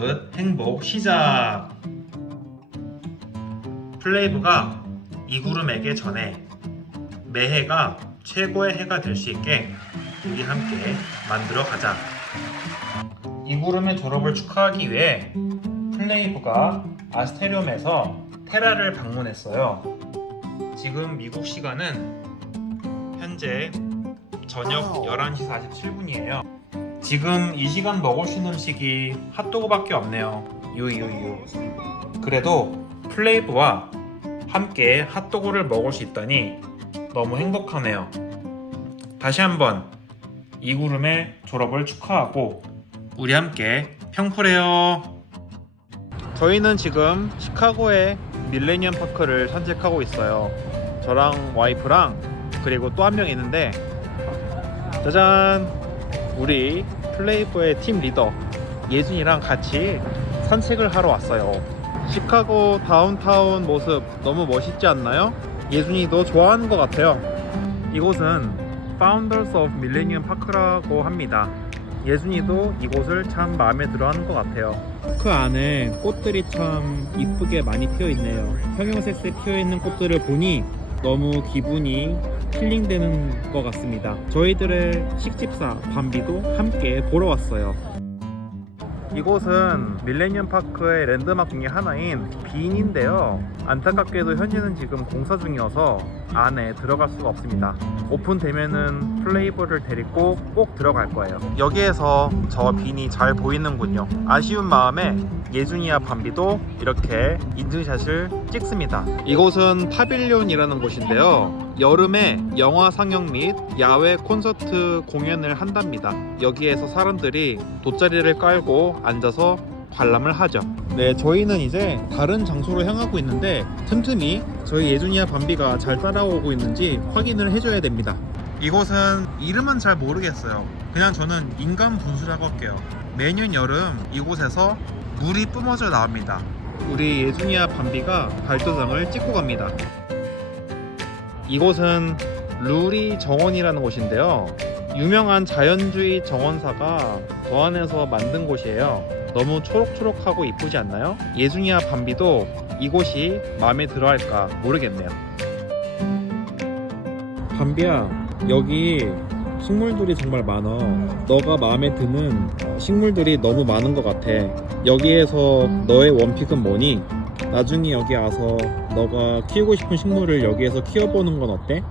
끝 행복. 시작. 플레이브가 이구름에게 전해 매해가 최고의 해가 될 수 있게 우리 함께 만들어 가자. 이구름의 졸업을 축하하기 위해 플레이브가 아스테리움에서 테라를 방문했어요. 지금 미국 시간은 현재 저녁 11시 47분이에요 지금 이 시간 먹을 수 있는 음식이 핫도그밖에 없네요. 유유유. 그래도 플레이브와 함께 핫도그를 먹을 수 있다니 너무 행복하네요. 다시 한번 이구름의 졸업을 축하하고 우리 함께 평풀해요. 저희는 지금 시카고의 밀레니엄 파크를 산책하고 있어요. 저랑 와이프랑 그리고 또 한 명 있는데 짜잔! 우리 플레이브의 팀 리더 예준이랑 같이 산책을 하러 왔어요. 시카고 다운타운 모습 너무 멋있지 않나요? 예준이도 좋아하는 것 같아요. 이곳은 Founders of Millennium Park라고 합니다. 예준이도 이곳을 참 마음에 들어 하는 것 같아요. 그 안에 꽃들이 참 이쁘게 많이 피어 있네요. 형형색색 피어 있는 꽃들을 보니 너무 기분이 힐링되는 것 같습니다. 저희들의 식집사 밤비도 함께 보러 왔어요. 이곳은 밀레니엄 파크의 랜드마크 중에 하나인 빈인데요. 안타깝게도 현재는 지금 공사 중이어서 안에 들어갈 수가 없습니다. 오픈되면은 플레이브를 데리고 꼭 들어갈 거예요. 여기에서 저 빈이 잘 보이는군요. 아쉬운 마음에 예준이와 밤비도 이렇게 인증샷을 찍습니다. 이곳은 파빌리온이라는 곳인데요. 여름에 영화 상영 및 야외 콘서트 공연을 한답니다. 여기에서 사람들이 돗자리를 깔고 앉아서 관람을 하죠. 네, 저희는 이제 다른 장소로 향하고 있는데 틈틈이 저희 예준이와 밤비가 잘 따라오고 있는지 확인을 해줘야 됩니다. 이곳은 이름은 잘 모르겠어요. 그냥 저는 인간 분수라고 할게요. 매년 여름 이곳에서 물이 뿜어져 나옵니다. 우리 예준이와 밤비가 발도장을 찍고 갑니다. 이곳은 루리 정원이라는 곳인데요. 유명한 자연주의 정원사가 저 안에서 만든 곳이에요. 너무 초록초록하고 이쁘지 않나요? 예준이와 밤비도 이곳이 마음에 들어 할까 모르겠네요. 밤비야, 여기 식물들이 정말 많아. 너가 마음에 드는 식물들이 너무 많은 것 같아. 여기에서 너의 원픽은 뭐니? 나중에 여기 와서 너가 키우고 싶은 식물을 여기에서 키워보는 건 어때?